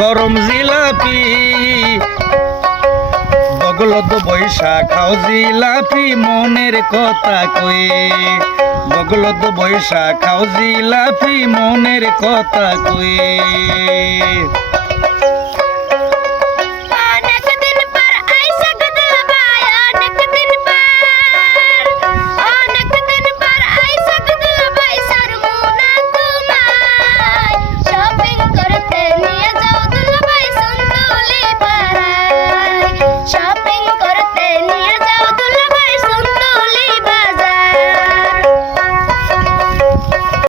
গরম জিলাপি বগলত বৈশা খাও জিলাপি মনের কথা কয়ে বগলত বৈশা খাও জিলাপি মনের কথা কয়ে